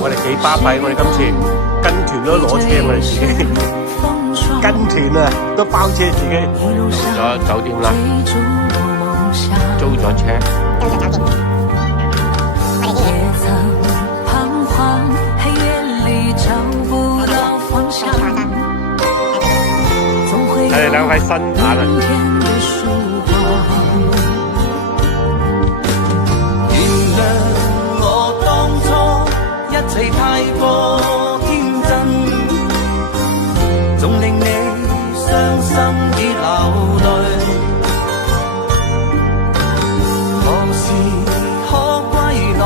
我哋幾巴閉，我哋今次跟團都攞車，我哋自己跟團啊，都包車自己。到咗酒店啦，租咗車。睇你兩塊新眼啊！太過天真，總令你傷心已流淚。何時可歸來，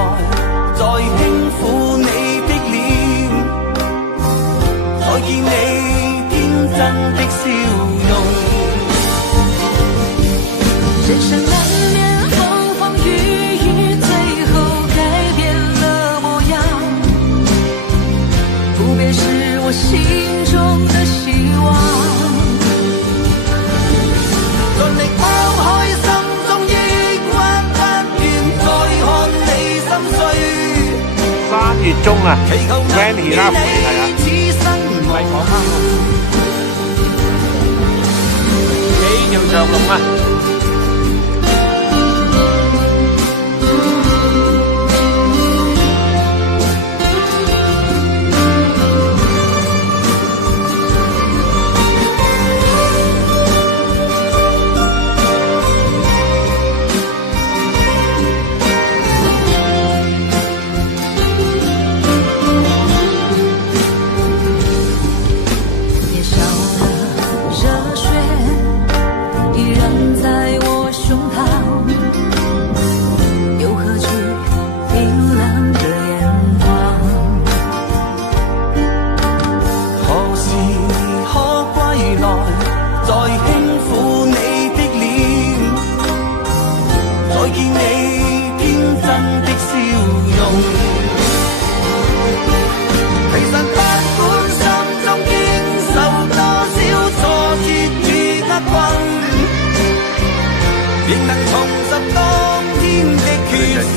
再輕撫你的臉，再見你天真的笑容。人生難免風風雨雨，最後改變了模樣。不變是我心中的希望，盡力拋開心中抑鬱，不願再看你心碎。3月中啊，Vanny 啦，此生無憾，幾條長龍啊！再輕撫你的臉，再見你天真的笑容。其實不管心中經受多少挫折與厄運，仍能重拾當天的決心。